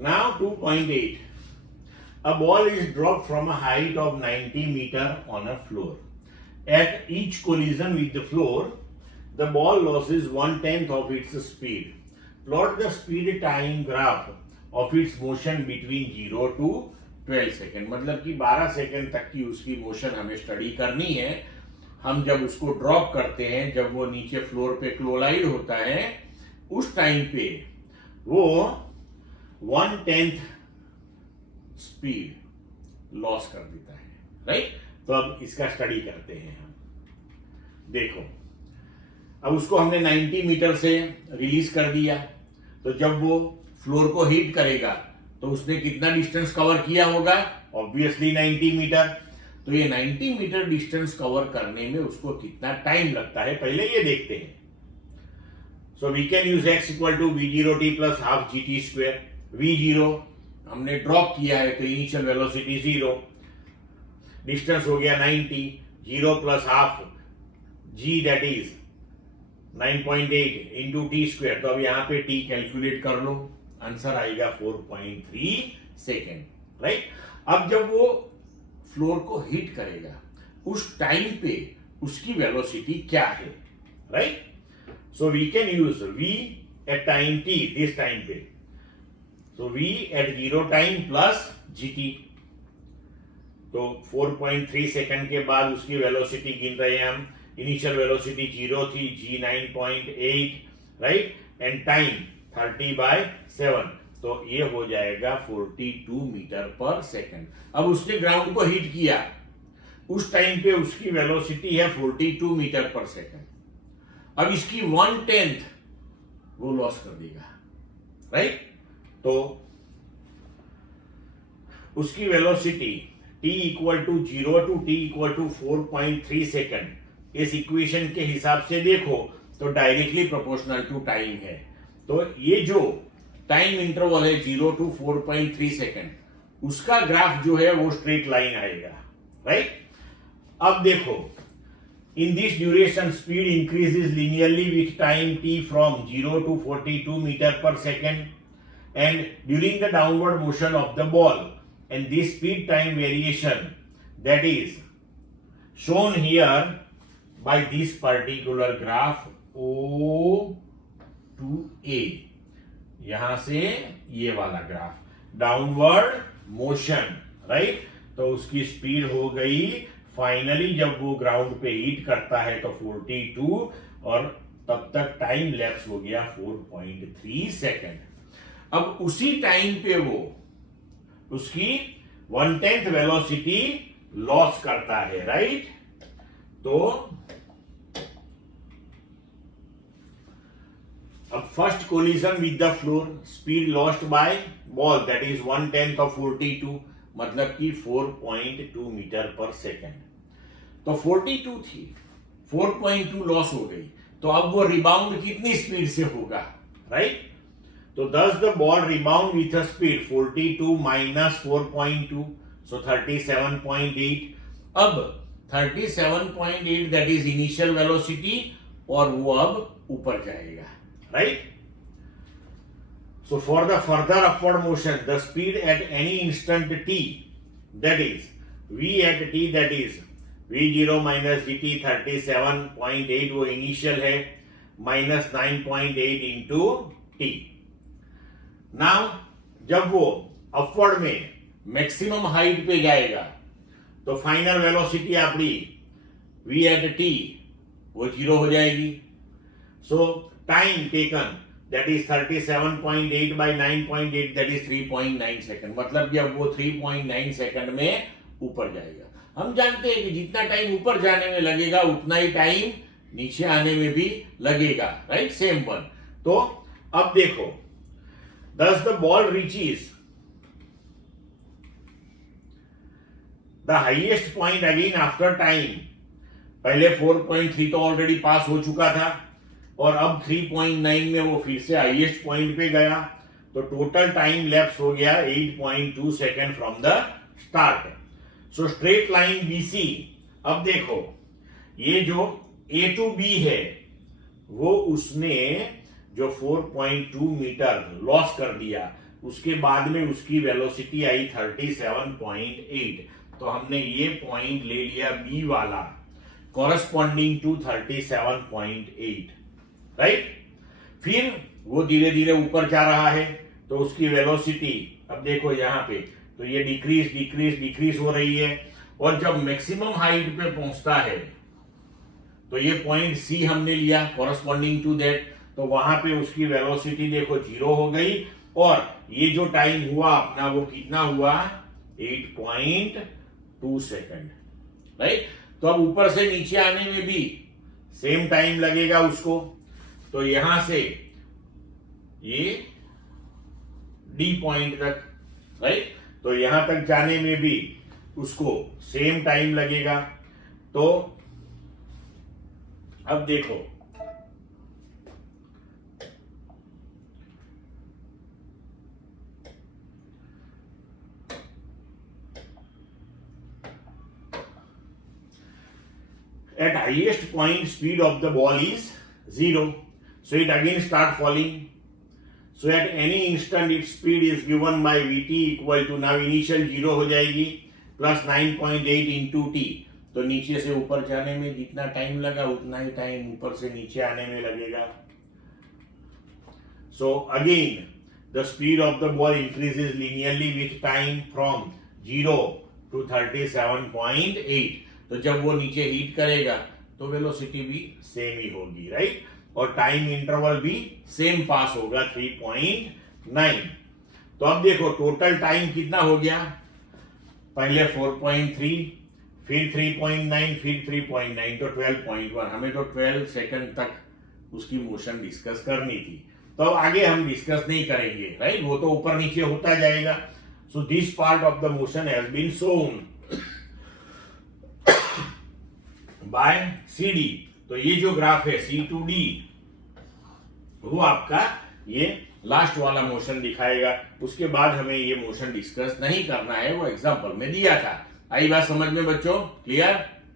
Now 2.8. A ball is dropped from a height of 90 meter on a floor. At each collision with the floor, the ball loses 1/10 of its speed. Plot the speed time graph of its motion between 0 to 12 second. मतलब कि 12 second तक की उसकी motion हमें study करनी है. हम जब उसको ड्रॉप करते हैं, जब वो नीचे फ्लोर पे क्लोलाइड होता है, उस टाइम पे वो 1/10 स्पीड लॉस कर देता है. राइट. तो अब इसका स्टडी करते हैं हम. देखो, अब उसको हमने 90 मीटर से रिलीज कर दिया. तो जब वो फ्लोर को हिट करेगा तो उसने कितना डिस्टेंस कवर किया होगा? Obviously 90 metre. तो ये 90 मीटर डिस्टेंस कवर करने में उसको कितना टाइम लगता है, पहले ये देखते हैं. So we can use x equal to v0t plus half gt square. v0 हमने ड्रॉप किया है तो इनिशियल वेलोसिटी 0, डिस्टेंस हो गया 90, 0 plus half g that is 9.8 into T square. तो अब यहाँ पे t कैलकुलेट कर लो, आंसर आएगा 4.3 सेकेंड. राइट. अब जब वो फ्लोर को हिट करेगा उस टाइम पे उसकी वेलोसिटी क्या है? Right. So we can use v at time t, this time पे. So v at 0 time plus gt. तो 4.3 सेकंड के बाद उसकी वेलोसिटी गिन रहे हैं हम. इनिशियल वेलोसिटी 0 थी, g 9.8, राइट, एंड टाइम 30/7. तो ये हो जाएगा 42 मीटर पर सेकंड. अब उसने ग्राउंड को हिट किया, उस टाइम पे उसकी वेलोसिटी है 42 मीटर पर सेकंड. अब इसकी 1/10 वो लॉस कर देगा. राइट. तो उसकी velocity t equal to 0 to t equal to 4.3 second. इस इक्वेशन के हिसाब से देखो तो डायरेक्टली प्रोपोर्शनल टू टाइम है. तो ये जो टाइम इंटरवल है 0 टू 4.3 सेकंड, उसका ग्राफ जो है वो स्ट्रेट लाइन आएगा. राइट. अब देखो, in this duration speed increases linearly with time t from 0 to 42 meter per second and during the downward motion of the ball, and this speed time variation that is shown here by this particular graph O to A. यहां से ये वाला graph, downward motion. Right. तो उसकी speed हो गई finally जब वो ग्राउंड पे हिट करता है तो 42, और तब तक टाइम लैप्स हो गया 4.3 सेकेंड. अब उसी टाइम पे वो उसकी 1/10 वेलोसिटी लॉस करता है. राइट. तो अब first collision with the floor, speed lost by ball that is 1/10 of 42, मतलब कि 4.2 मीटर पर सेकेंड. तो 42 थी, 4.2 लॉस हो गई. तो अब वो रिबाउंड कितनी स्पीड से होगा? राइट. तो thus the ball rebound with a speed 42 minus 4.2, so 37.8. अब 37.8 that is initial velocity, और वो अब ऊपर जाएगा. Right. So for the further upward motion, the speed at any instant t, that is v at t, that is v0 minus gt 37.8, वो initial है, minus 9.8 into t. Now जब वो upward में मैक्सिमम हाइट पे जाएगा तो final velocity आपकी v eight t वो 0 हो जाएगी. सो time taken that is 37.8 by 9.8, that is 3.9 second. मतलब कि अब वो 3.9 सेकंड में ऊपर जाएगा. हम जानते हैं कि जितना टाइम ऊपर जाने में लगेगा उतना ही टाइम नीचे आने में भी लगेगा. राइट. Same one. तो अब देखो, thus the ball reaches the highest point again after time. पहले 4.3 तो ऑलरेडी पास हो चुका था, और अब 3.9 में वो फिर से हाईएस्ट पॉइंट पे गया. तो टोटल टाइम लैप्स हो गया 8.2 second from the start. So straight line BC. अब देखो, ये जो A to B है वो उसने जो 4.2 मीटर लॉस कर दिया, उसके बाद में उसकी वेलोसिटी आई 37.8, तो हमने ये पॉइंट ले लिया बी वाला कॉरस्पॉन्डिंग टू 37.8, राइट। फिर वो धीरे धीरे ऊपर जा रहा है, तो उसकी वेलोसिटी अब देखो यहाँ पे, तो ये डिक्रीज हो रही है, और जब मैक्सिमम हाइट पे पहुंचता है तो ये पॉइंट सी हमने लिया कॉरस्पॉन्डिंग टू दैट, तो वहां पे उसकी वेलोसिटी देखो 0 हो गई, और ये जो टाइम हुआ अपना वो कितना हुआ 8.2 सेकंड, राइट। तो अब ऊपर से नीचे आने में भी सेम टाइम लगेगा उसको, तो यहां से ये डी पॉइंट तक, राइट, तो यहां तक जाने में भी उसको सेम टाइम लगेगा। तो अब देखो at highest point speed of the ball is 0, so it again start falling. So at any instant its speed is given by vt equal to, now initial 0 हो जाएगी प्लस 9.8 into t, तो नीचे से ऊपर जाने में जितना टाइम लगा उतना ही टाइम ऊपर से नीचे आने में लगेगा। So again the speed of the ball increases linearly with time from 0 to 37.8, तो जब वो नीचे हिट करेगा तो वेलोसिटी भी सेम ही होगी, राइट, और टाइम इंटरवल भी सेम पास होगा 3.9। तो अब देखो टोटल टाइम कितना हो गया, पहले 4.3, फिर 3.9, फिर 3.9, तो 12.1। हमें तो 12 सेकंड तक उसकी मोशन डिस्कस करनी थी, तो अब आगे हम डिस्कस नहीं करेंगे, राइट, वो तो ऊपर नीचे होता जाएगा। So this part of the motion has been shown by C D. तो ये जो ग्राफ है C2D वो आपका ये लास्ट वाला मोशन दिखाएगा, उसके बाद हमें ये मोशन डिस्कस नहीं करना है, वो एग्जांपल में दिया था। आई बात समझ में बच्चों, क्लियर?